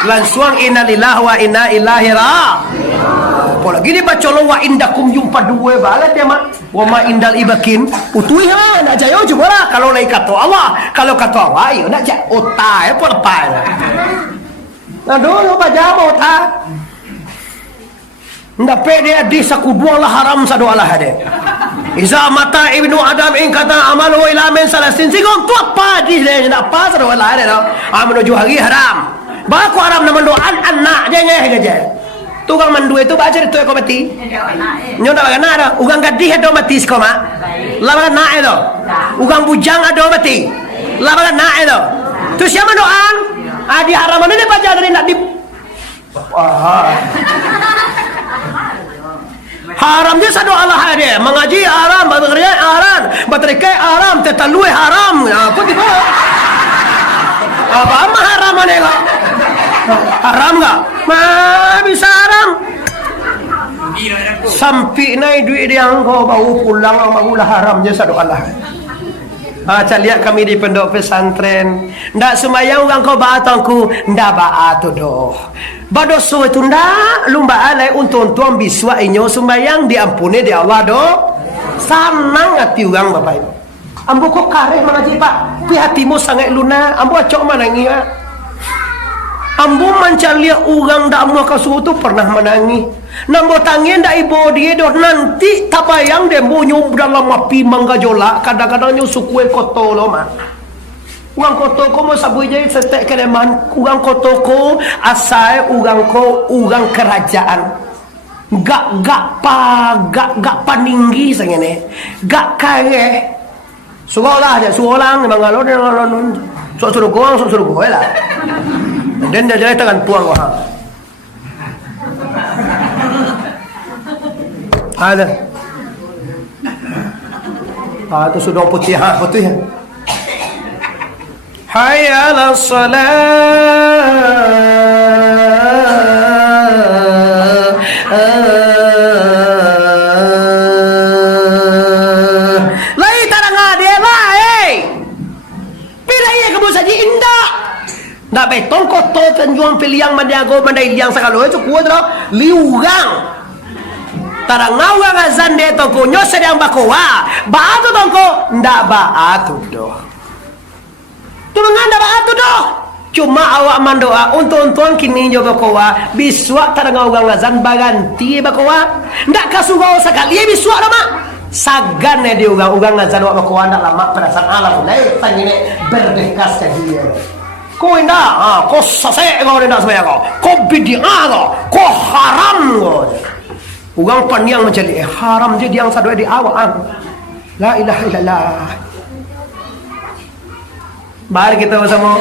langsung innalillahi wa inna ilaihi raji'un. Apalagi dia baca lo wa indakum jumpa dua balat dia mak. Wa ma indal ibakin utui ha nak jayo juga lah kalau lai kata Allah. Kalau kata Allah yo nak jak otai apa lepas. Nah dulu baca otai. Ndak pede di sakuduang lah haram sadoalah dia. Iza mata ibnu Adam in kata amalu ila min salasin sigong tu apa di dia nak apa sadoalah dia. Menuju hari haram. Baku haram nama doan anak dia aja. Tukang mandu itu baca itu kau mati. Nyoda bagan ada. Ugang gadih ada mati sekoma. Lawan nak itu. Ugang bujang ada mati. Lawan nak itu. Tu siapa doang? Di haram mana dia baca dari nak di haram dia sadu Allah dia mengaji haram, bekerja haram, berterikai haram, tetalui haram. Aku tiba apa haram mana enggak? Haram enggak? Bisa haram. Sampai naik duit dia engkau bau pulang bau lah haram dia sadu Allah. Lihat kami di pondok pesantren, ndak sembahyang orang kau batangku, ndak baat doh. Badoso itu ndak lumba alai untuk tuan biswa inyo sembahyang diampuni di Allah doh. Sanang hati orang bapak ibu. Ambo kok kareh mengaji pak, kui hatimu sangat lunak. Ambo acok menangi ya. Ambo mencari orang ndak mau kasuh tu pernah menangi. Nambo tangin dah ibu dia doh nanti tak bayang dia bunyi dalam api manggajola kadang-kadang nyu suku koto lo mah. Uang koto ko mo sabui jadi setek kereman. Uang koto ko asal uang ko uang kerajaan. Gak paninggi sengene. Gak kaya. Suolah aja suolang memang kalau dia suruh goang suruh gue lah. Dan dia jadi tangan puang wah. Ada. Itu sudah putih putih. Hayya 'alas salat. Lai tarang dia baik. Pilih ya kamu saja indah. Ndak betul kotor penjuang pilihan madiago mandai liang sakalo itu kuat dah liugang. Tarang ngawang azan de tongko nyose yang bakowa baatu tongko ndak baatu doh tu menganda baatu doh cuma awak mandoa untuk kini jo bakowa biswa tarang ngawang azan baganti bakowa ndak kasugau sekali biswa lama sagan di ugang azan awak bakowa ndak lama perasaan alam lai tangine berdekas ke dia ko indah ko sase kau ndak semaya ko bid'ah ko haram ko. Ugang paniang menjadi haram je diang sadoi di awak. La ilaha illallah. Mari kita bersama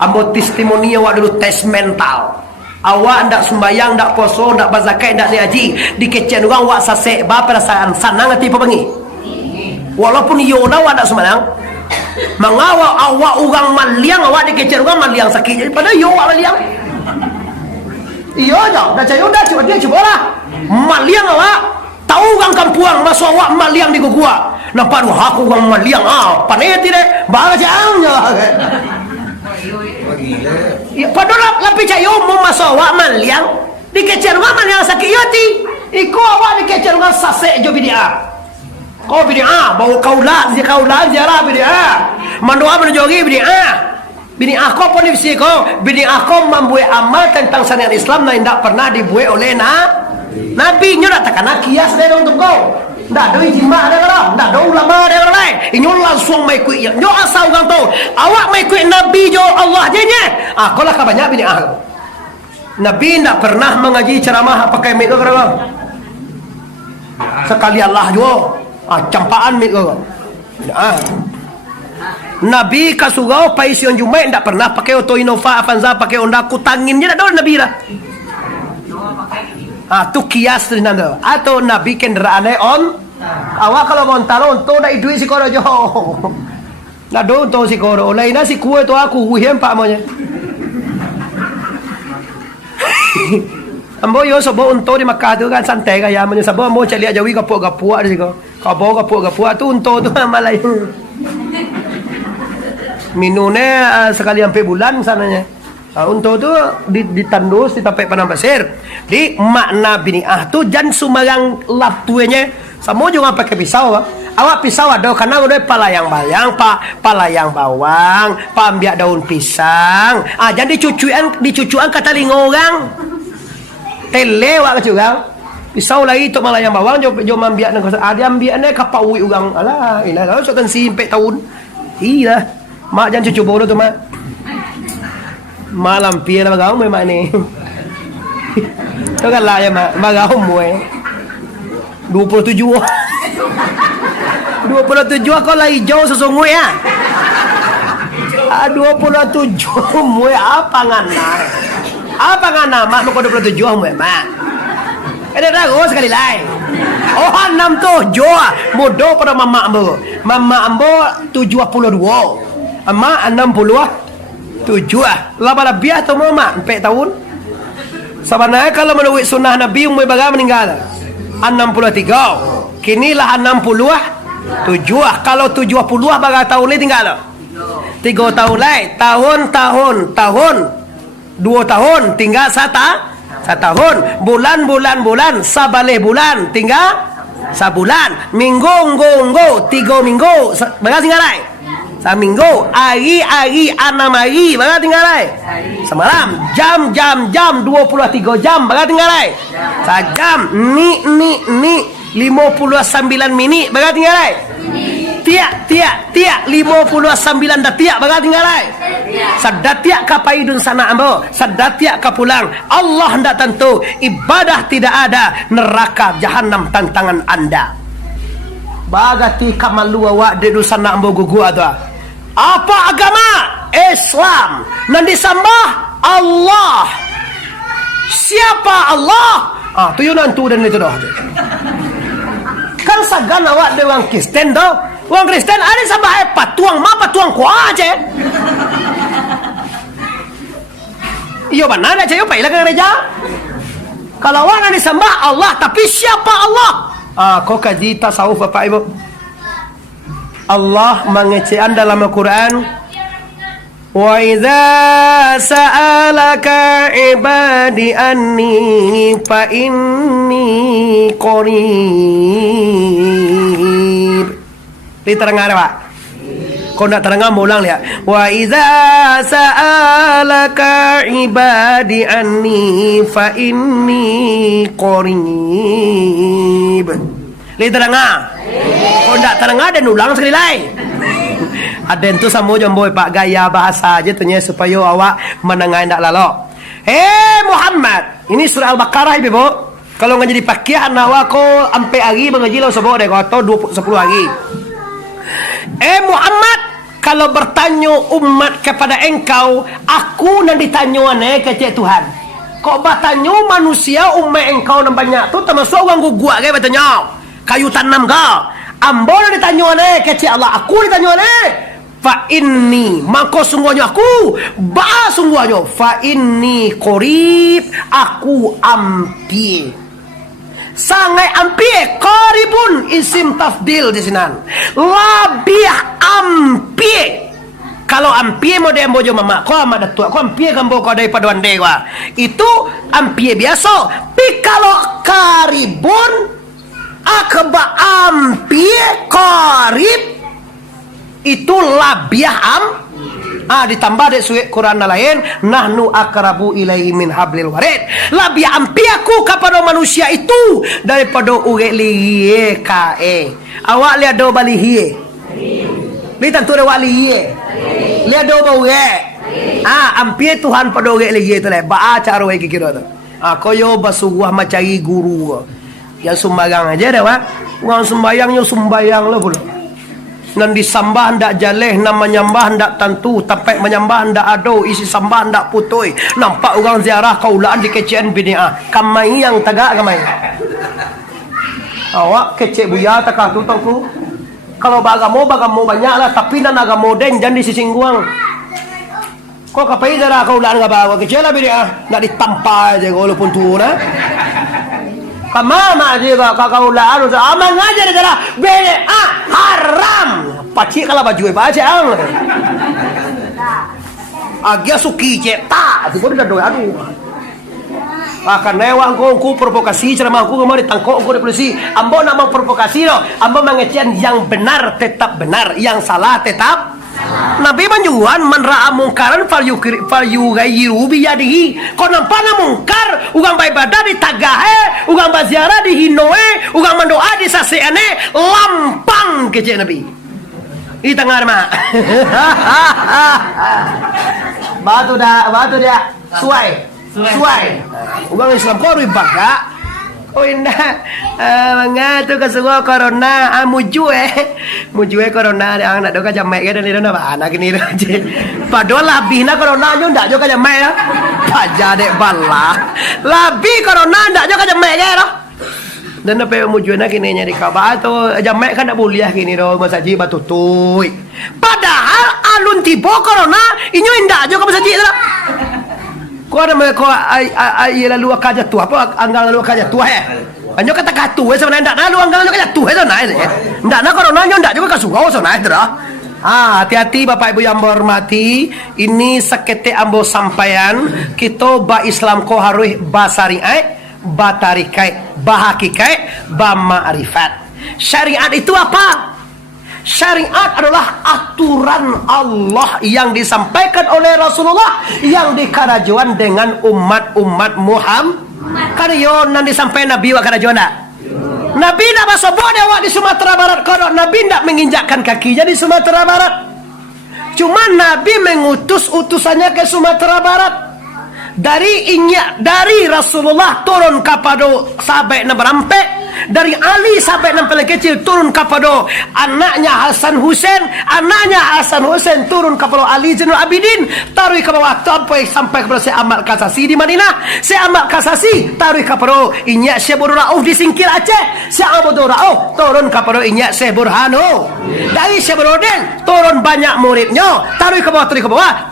ambo testimoni awak dulu tes mental. Awak ndak sembayang, ndak poso, ndak bazakai, ndak niaji. Dikecen orang awak sasek ba perasaan sanang hati pebengi. Walaupun yo awak ndak sembayang. Mengawak awak orang maliang awak dikecen orang maliang sakit. Jadi pada yo awak maliang. Iya dah, dah cayo dah cuba dia cuba lah. Maliang awak tahu orang kampuang masuk awak maliang di gua nampak lu aku orang maliang panai tidak baca angnya ya padahal lapi cayo mau masuk awak maliang dikecer orang maliang sakit yoti iko awak dikecer orang sasek jo bidia kau bidia bau kaulah ziarah bidia mandoa menjogi bidia kau pun divisi kau bidia kau membuat amal tentang syariat Islam yang tidak pernah dibuat oleh Nabi nyo nak takkan kias dia untuk kau. Ndak ada ijma dia kalau, ndak ada ulama dia kalau lain. Inyo langsung mai kuit. Nyo asal orang tahu. Awak mai kuit Nabi jo Allah je nya. Kau lah banyak bid'ah. Nabi ndak pernah mengaji ceramah pakai mic kau kalau. Sekali Allah jo. Campaan mic kau. Nabi kasugau paision Jumaat ndak pernah pakai Auto Innova Avanza pakai Honda kutanginnya ndak ada Nabi dah. Tu kias tu nanda atau Nabi kendaraan on awak kalau montalon tu dah duit si koro jo na do tu si koro lain si kue tu aku uhem pak monya ambo yo sobo unto di Makkah tu kan santai kaya monya sabo ambo cari aja wi kapuk di siko kapuk tu unto tu malai minune sekali sampai bulan sananya. Untuk tu ditandus di tapai panang pasir. Di makna biniah tu jan sumarang laptuenya sama juga pakai pisau. Awak pisau ada karena udah palayang bawang, ambiak daun pisang. Jadi dicucuan kata lingo orang. Tele wak juga. Pisau lagi tu malayang bawang jo ambiak nang dia ambiaknya kapaui orang. Alah, ini kalau sokan simpek tahun. Iya. Mak jangan cucu bodoh tu mak. Malam pia lah bagau memang ni. Tu kan lah ya mak bagau muai. 27 kau lah hijau sesungguh ya. 27 mue apa ngana? Apa ngana mak mau 27 mue mak? Ada ragu sekali lain. Oh 67 mudo pada mama ambo. Mama ambo 72. Emak 67. Laba lebih atau mama 4 tahun. Sebenarnya kalau menurut sunnah Nabi umur baga meninggal 63. Kinilah 67. Kalau 70 baga tahun ni tinggal 3 tahun lain. Tahun 2 tahun tinggal 1 tahun. Bulan sabale bulan tinggal sebulan. Minggu 3 minggu baga tinggal lain. Minggu, hari, 6 hari, baga tinggal lain. Semalam, jam 23 jam, baga tinggal lain. Sejam, ni 59 minit, baga tinggal lain. Tiak 59 detik, baga tinggal lain. Sedatiak kapai dun sana ambo, sedatiak kapulang. Allah hendak tentu, ibadah tidak ada, neraka jahanam tantangan anda. Bagati kamalu awak di sana ambo gugu ada. Apa agama? Islam. Nanti sembah Allah. Siapa Allah? Tu yun nantu dan itu dah. Kan sagan awak de orang Kristen dah. Orang Kristen ada sembah patuang kuah aja. Iyo benar aja yo pailah ke gereja. Kalau awak nanti sembah Allah, tapi siapa Allah? Kau kaji tasawuf Bapak Ibu. Allah mengecekan dalam Al-Quran, wa idza sa'alaka ibadi anni fa inni qarib. Diterangkan Pak? Kau nak terangkan ulang lihat. Wa idza sa'alaka ibadi anni fa inni qarib. Diterangkan? Kau tak terangkan dan ulang sekali lain. Ada itu sama jomboy Pak gaya bahasa aja tunya supaya awak menengah ndak lalok. Muhammad, ini surah Al-Baqarah ibu. Kalau ngaji pakaian awak ko ampe hari mengaji lo sebab dek atau 10 hari. Muhammad, kalau bertanya umat kepada engkau, aku nan ditanya ke Tuhan. Kok bertanya manusia umat engkau nan banyak tu termasuk orang gugua ke bertanya. Kayu tanam kau. Ambo ditanya ke Allah, aku ditanya fa inni, maka sungguhnya aku sungguhnya fa inni qarib, aku ampie. Sangai ampie, qaribun isim tafdil di sini. Labih ampie. Kalau ampie mau dia bojo mama, kau amat datuk, kau ampie kambo kau daripada wande kau. Itu ampie biasa. Tapi kalau qaribun akba ampie qarib itu labiah ditambah dari surat Quran lain, nahnu akrabu ilaihi min hablil warid. Labiah ampie aku kepada manusia itu daripada urek liye kae. Awak lihat do balihi. Li tentu awak liye. Lihat do baure. Ampie Tuhan pada urek liye tu le. Ba cara we kira tu. Koyo basuah macari guru. Yang sembarang aja dah Pak. Orang sembayangnya sembayang lah pula. Nan disambah ndak jaleh, nan menyembah ndak tentu, sampai menyembah ndak ado, isi sambah ndak putui. Nampak orang ziarah kaulaan di kecian biniah. Kamai yang tegak kamai. Awak kecek buya takah tu tangku. Kalau bagamo banyaklah, tapi nan agamo den jangan disisingguang. Kok kapai ziarah kaulaan ngabawa kecil lah biniah, nak ditampa aja walaupun tu nah. Mama dia kau lah anu aman ngajar adalah haram. Pacik kalau baju baca ang. Agia suki cetak, tu pun dah doi aduh. Akan lewat ku provokasi ceramah aku kemarin tangkok aku di polisi. Ambo nak mau provokasi loh. Ambo mengecekan yang benar tetap benar, yang salah tetap. Nabi menjuan man ra'a mungkaran fal yughayyiru bi yadihi. Kau nampak na mungkar, ugang baibadah di tagahe, ugang baziarah di hinoe, ugang mendoa di saseane, lampang kecek Nabi. Di tengah mak. Batu dia. Suai. Ugang Islam kau ribaga. Oh indah, mga tu kasugo corona, mujue corona ang nak doka jamek ke dan ida ba anak ni je. Padahal labih na corona nyo ndak jo ka jamek ya. Paja dek bala. Labih corona ndak jo ka jamek ke dah. Dan apa mujue na kini nyari kabar tu jamek kan nak boleh kini do masaji batutui. Padahal alun tibo corona inyo ndak jo ka masaji dah. Kau ada mereka ai lalu akan jatuh apa anggal lalu akan jatuh anyo kata katu sebenarnya ndak lalu anggal lalu akan jatuh itu naik ndak nak corona nyo ndak juga kasugau so naik dah. Hati-hati Bapak Ibu yang hormati, ini sekete ambo sampaian kita ba Islam ko harus ba syariat, ba tarikat, ba hakikat, ba ma'rifat. Syariat itu apa? Syariat adalah aturan Allah yang disampaikan oleh Rasulullah yang dikarajuan dengan umat-umat Muhammad. Karyo nan disampaikan Nabi wa karajuan tak? Nabi nak basobok dia di Sumatera Barat. Kalau Nabi tak menginjakkan kakinya di Sumatera Barat. Cuma Nabi mengutus utusannya ke Sumatera Barat. Dari Rasulullah turun kepada sahabat yang berampe. Dari Ali sampai yang paling kecil turun kepada anaknya Hasan Hussein, turun kepada Ali Zainul Abidin, taruh ke bawah sampai kepada Syekh Ahmad Kasasi di Madinah, Syekh Ahmad Kasasi taruh kepada Inyak Syekh Abdul Rauf di Singkil Aceh, Syekh Abdul Rauf turun kepada Inyak Syekh Burhanu, dari Syekh Burhanuddin turun banyak muridnya, taruh ke bawah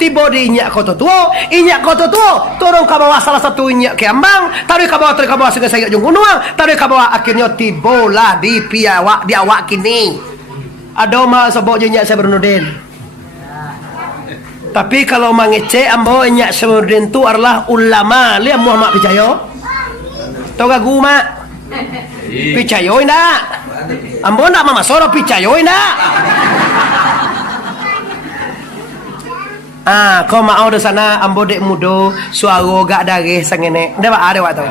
tiba di Inyak Kota Tua turun ke bawah salah satu Inyak Kiambang, taruh ke bawah Sungai Sayuk Junggunuang, taruh ke bawah akhirnya tibolah di piawak di awak kini. Ada mah sebut je Nyak Syekh Burhanuddin. Tapi kalau mangece ambo Nyak Syekh Burhanuddin tu adalah ulama liam Muhammad percaya. Tahu gagu mak? Percaya ndak? Ambo nak mama soro percaya ndak? Kau mau di sana ambo dek mudo suara gak dareh sangene. Ndak ada waktu.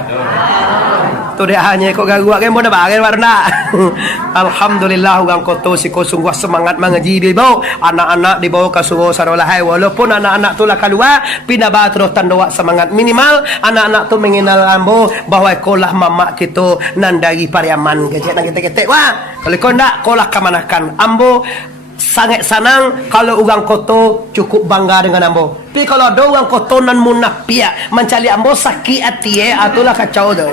Tu dia hanya kok garuak kan pun dah bagai warna. Alhamdulillah orang koto si ko sungguh semangat mengaji di bawah anak-anak di bawah kasuruh sarolahai walaupun anak-anak tu lah keluar pindah bah terus tandawak semangat minimal anak-anak tu mengenal ambo bahawa kolah mamak kita nandari Pariaman gejek nang ketek-ketek wah kalau kau ndak kolah kemanakan ambo sangat senang kalau orang koto cukup bangga dengan ambo. Tapi kalau ada orang koto nan munafik mencari ambo sakit hati atulah kacau tu.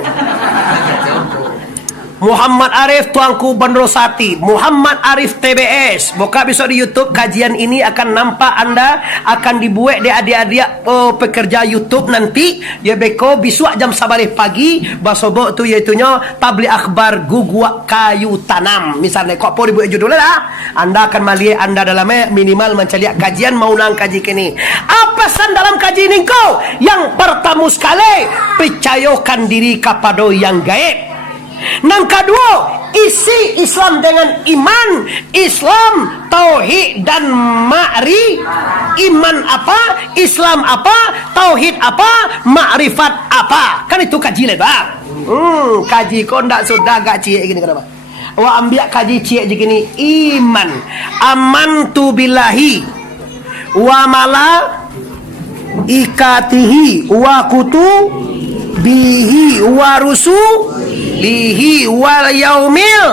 Muhammad Arif tuanku Bandrosati, Muhammad Arif TBS. Buka besok di YouTube kajian ini akan nampak anda akan dibuat di adik-adik pekerja YouTube nanti. Ya beko besok jam 11 pagi basobok tu iaitunya tabligh akhbar gugua kayu tanam. Misalnya kok apa dibuat judulnya lah. Anda akan melihat anda dalamnya minimal mencari kajian mau nang kaji kini. Apa pesan dalam kaji ini kau? Yang pertama sekali percayakan diri kepada yang gaib. Yang kedua, isi Islam dengan iman, Islam, tauhid dan ma'ri. Iman apa, Islam apa, tauhid apa, ma'rifat apa. Kan itu kaji lah bang. Kaji kau ndak sudah gak cie gini kenapa? Wah ambil kaji cie gini iman. Amantu billahi wa mala ikatihi wa kutu bihi wa rusulihi wal yaumil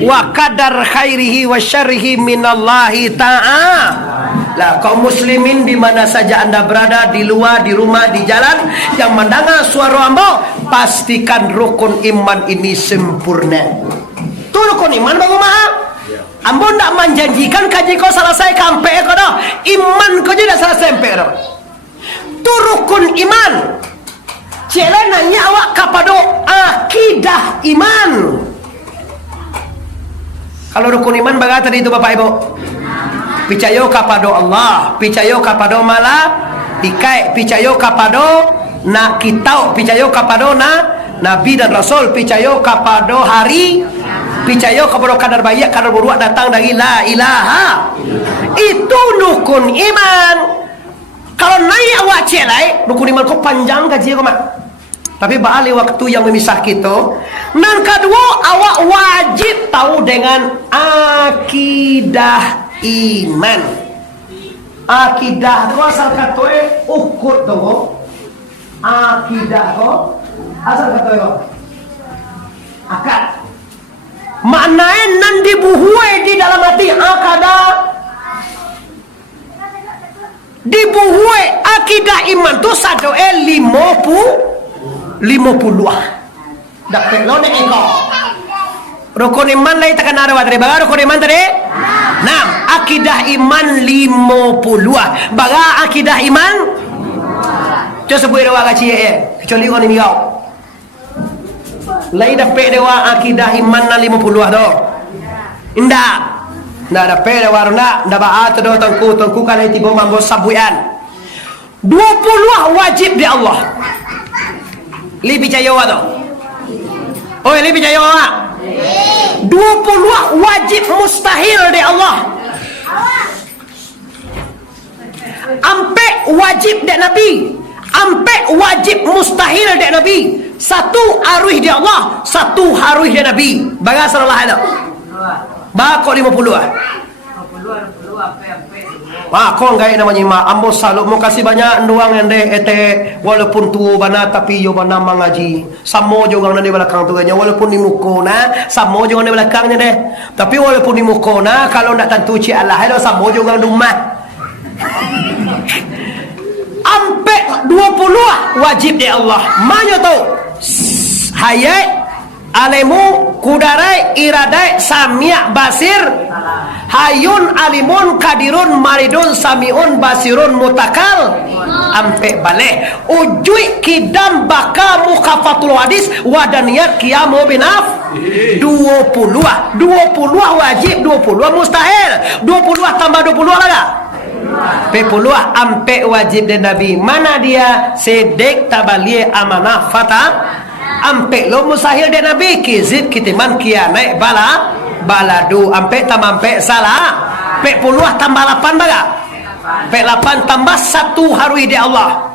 wa qadar khairihi wa syarrihi minallahi ta'ala. Kaum muslimin di mana saja anda berada, di luar, di rumah, di jalan, yang mendengar suara ambo, pastikan rukun iman ini sempurna. Tu rukun iman bang maaf. Ambo ndak menjanjikan kaji kau selesai kampe kau dah. Iman kau je dah selesai sampai dah. Tu rukun iman. Cela nanya awak kepada akidah iman. Kalau rukun iman bagaimana tadi itu Bapak Ibu? Percaya kepada Allah, percaya kepada malaikat, percaya kepada nak kitab, percaya kepada nabi dan rasul, percaya kepada hari, percaya kepada kadar baik, kadar buruk datang dari la ilaha. Itu rukun iman. Kalau naik awak celai, rukun iman kau panjang kaji kau mak. Tapi balik waktu yang memisah kita. Yang kedua, awak wajib tahu dengan akidah iman. Akidah kau asal kata ukur tu. Akidah kau asal kata akad. Maknanya nan dibuhui di dalam hati akada. Dibuhui akidah iman tu satu 50 dapat lo nek eko. Rukun iman lain tekan ada tadi. Baga rukun iman tadi? 6. Akidah iman 50. Baga akidah iman? Coba sebut dewa kaci kecuali kau ni miau. Lain dapat dewa akidah iman 50 tu. Indah. Ndak dapat dewa rona, ndak baat tu tengku kan tiba mambo sabuyan. 20 wajib di Allah. Li percaya tu. Oh, li percaya ah. 20 wajib mustahil di Allah. Ampe wajib di Nabi. Ampe wajib mustahil di Nabi. Satu aruh di Allah, satu haruh di Nabi. Baga salah ada. Ba kok 50 ah. 50 kau enggak namanya ma ambo salut mau kasih banyak doang ende ete walaupun tu bana tapi yo bana mengaji samo juga nanti belakang tu ganya walaupun di mukona samo juga di belakangnya deh tapi walaupun di mukona kalau nak tentu ci Allah itu samo juga rumah ampe 20 wajib di Allah manyo tu hayat alimu kudarai iradai samia basir hayun alimun kadirun maridun samiun basirun mutakal ampe baleh ujui kidam baka mukafatul hadis wadaniyat kiamu binaf 20 wajib 20 mustahil 20 tambah 20 lah P10 ampe wajib dan Nabi mana dia sedek tabalie amanah fata ampe lo musahil dan Nabi kizid kitiman kia naik baladu ampe tamampe salah P10 tambah 8 baga P8 tambah 1 harui di Allah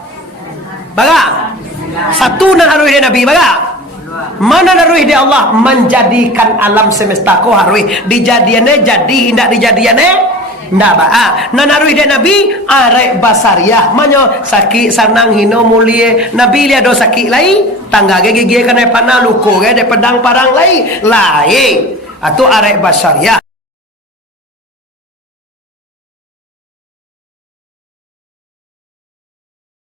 baga 1 dan harui di Nabi baga mana harui di Allah menjadikan alam semesta ko harui dijadiannya jadi tidak dijadiannya ndak ba nan harui de nabi arek basariah manyo sakit sanang hino mulie nabi lia do sakit lai tangga gege kana pana luko ge de pedang parang lai atau arek basariah